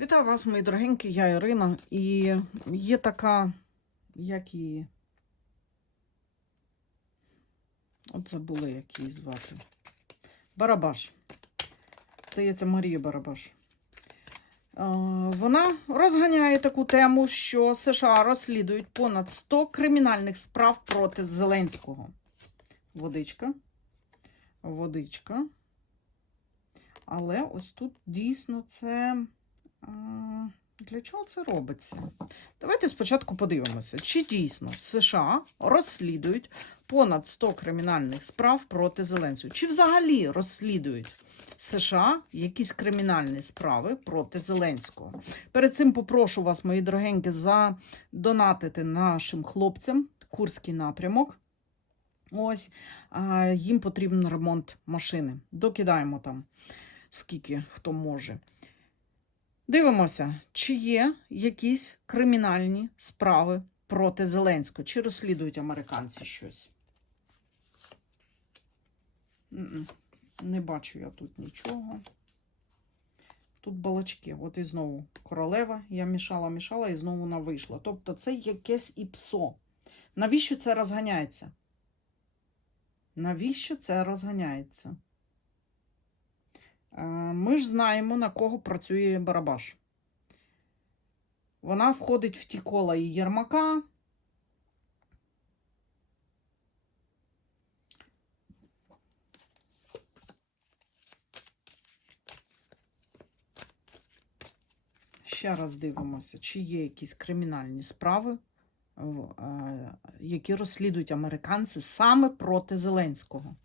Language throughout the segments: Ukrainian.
Вітаю вас, мої дорогенькі, я Ірина. І є така, як її. От забула, як її звати. Барабаш. Здається, Марія Барабаш. Вона розганяє таку тему, що США розслідують понад 100 кримінальних справ проти Зеленського. Водичка. Водичка. Але ось тут дійсно це. Для чого це робиться? Давайте спочатку подивимося, чи дійсно США розслідують понад 100 кримінальних справ проти Зеленського. Чи взагалі розслідують США якісь кримінальні справи проти Зеленського? Перед цим попрошу вас, мої дорогенькі, задонатити нашим хлопцям Курський напрямок. Ось їм потрібен ремонт машини. Докидаємо там, скільки хто може. Дивимося, чи є якісь кримінальні справи проти Зеленського, чи розслідують американці щось. Не бачу я тут нічого. Тут балачки. От і знову королева. Я мішала, мішала і знову вона вийшла. Тобто це якесь і псо. Навіщо це розганяється? Навіщо це розганяється? Е, Ми ж знаємо, на кого працює Барабаш. Вона входить в ті кола і Єрмака. Ще раз дивимося, чи є якісь кримінальні справи, е, які розслідують американці саме проти Зеленського.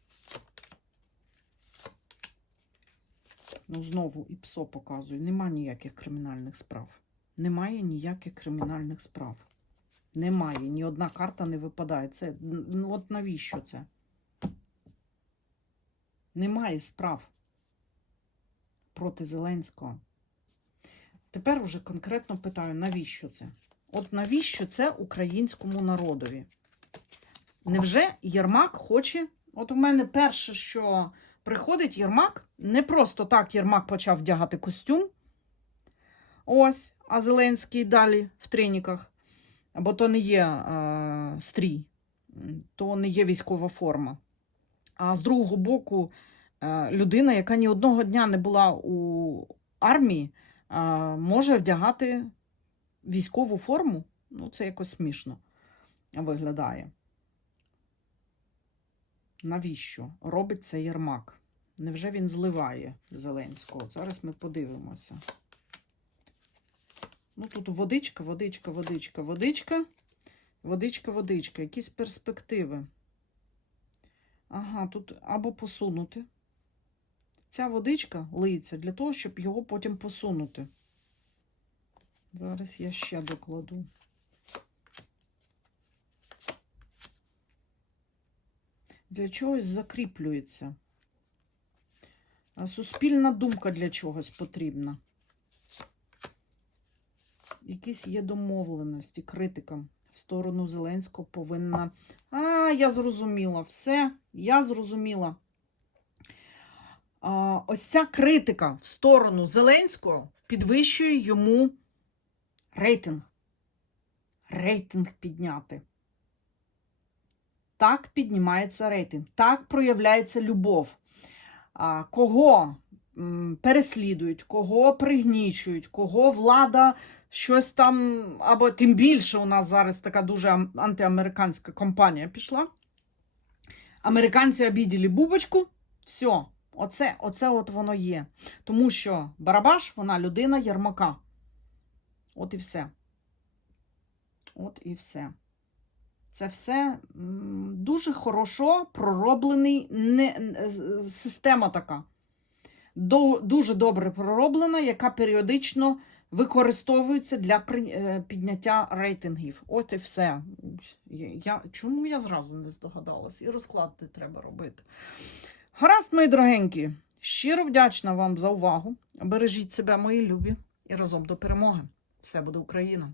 Ну, знову і ПСО показує. Нема ніяких кримінальних справ. Немає ніяких кримінальних справ. Немає. Ні одна карта не випадає. Це, ну, от навіщо це? Немає справ проти Зеленського. Тепер уже конкретно питаю, навіщо це? От навіщо це українському народові? Невже Єрмак хоче? От у мене перше, що приходить Єрмак, не просто так Єрмак почав вдягати костюм. Ось, а Зеленський далі в треніках. Бо то не є е, стрій, то не є військова форма. А з другого боку, е, людина, яка ні одного дня не була у армії, е, може вдягати військову форму. Ну, це якось смішно виглядає. Навіщо робить це Єрмак? Невже він зливає Зеленського? Зараз ми подивимося. Ну, тут водичка, водичка, водичка, водичка, водичка, водичка. Якісь перспективи. Ага, тут або посунути. Ця водичка лиється для того, щоб його потім посунути. Зараз я ще докладу. Для чогось закріплюється. Суспільна думка для чогось потрібна. Якісь є домовленості критикам в сторону Зеленського повинна. А, я зрозуміла. Все, я зрозуміла. А, ось ця критика в сторону Зеленського підвищує йому рейтинг. Рейтинг підняти. Так піднімається рейтинг, так проявляється любов. Кого переслідують, кого пригнічують, кого влада щось там, або тим більше у нас зараз така дуже антиамериканська компанія пішла. Американці обіділи бубочку, все, оце, оце от воно є. Тому що Барабаш, вона людина Єрмака. От і все. От і все. Це все дуже хорошо пророблений не, е, система така. До, дуже добре пророблена, яка періодично використовується для е, підняття рейтингів. От і все. Я, чому я зразу не здогадалась? І розклад не треба робити. Гаразд, мої дорогенькі, щиро вдячна вам за увагу. Бережіть себе, мої любі, і разом до перемоги. Все буде Україна!